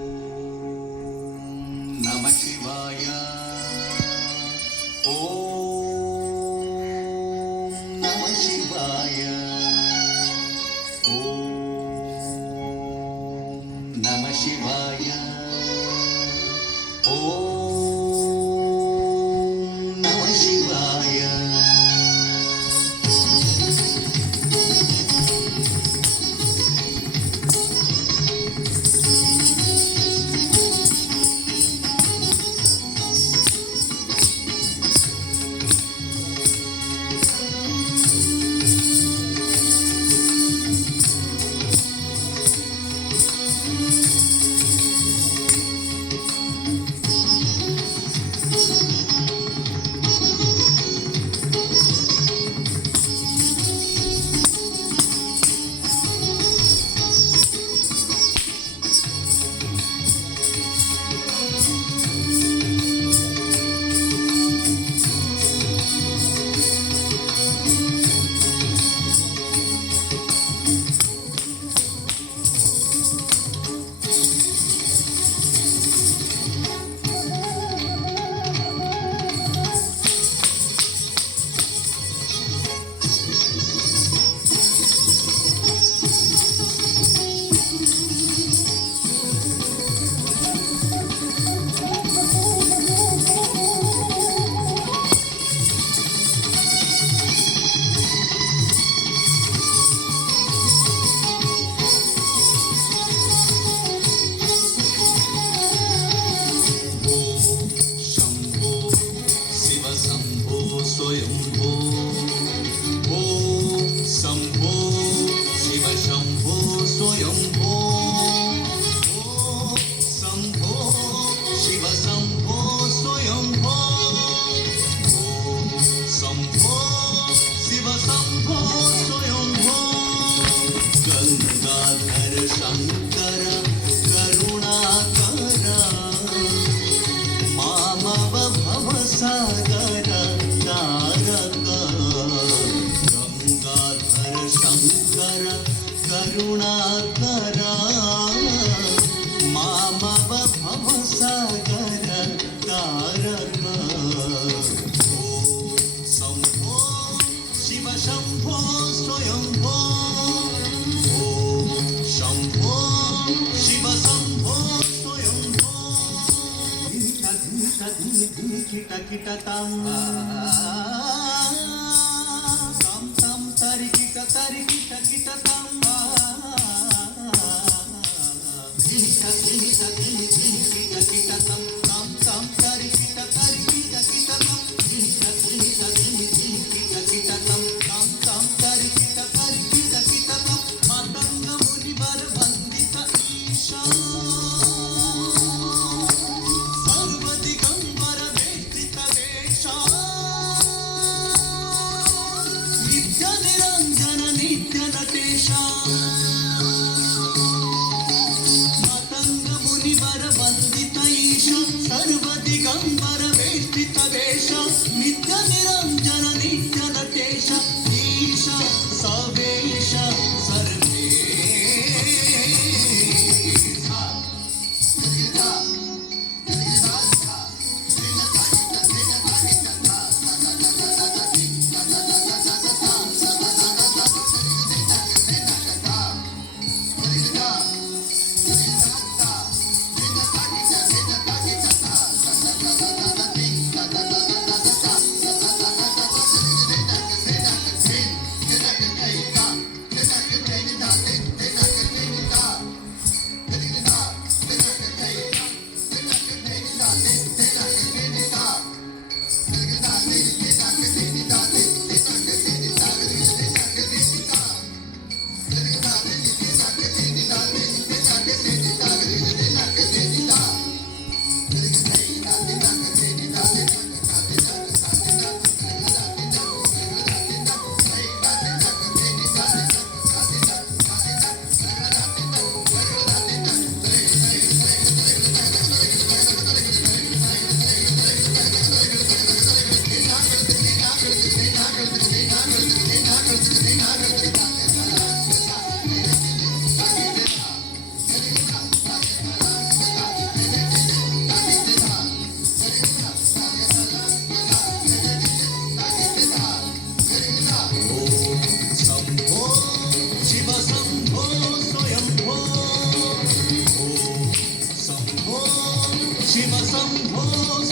नमः शिवाय नमः शिवाय नमः शिवाय नमः शिवाय स्वयंभो ॐ शम्भो शिव शम्भो स्वयंभो ॐ शम्भो शिव शम्भो स्वयंभो ॐ शम्भो शिव शम्भो स्वयंभो गंगाधर शंकर करुणाकर मामव भवसागर गंगाधर शंकर करुणाकर मामव भवसागर तारक ॐ शम्भो शिव शम्भो स्वयंभो ॐ शम्भो शिव शम्भो स्वयंभो किट किट ताम तारी किट ताम दिगंबर वेष्टित वेश नित्य निरंजन नित्य नटेश ईश सवेश सर्वेश शिव शंभो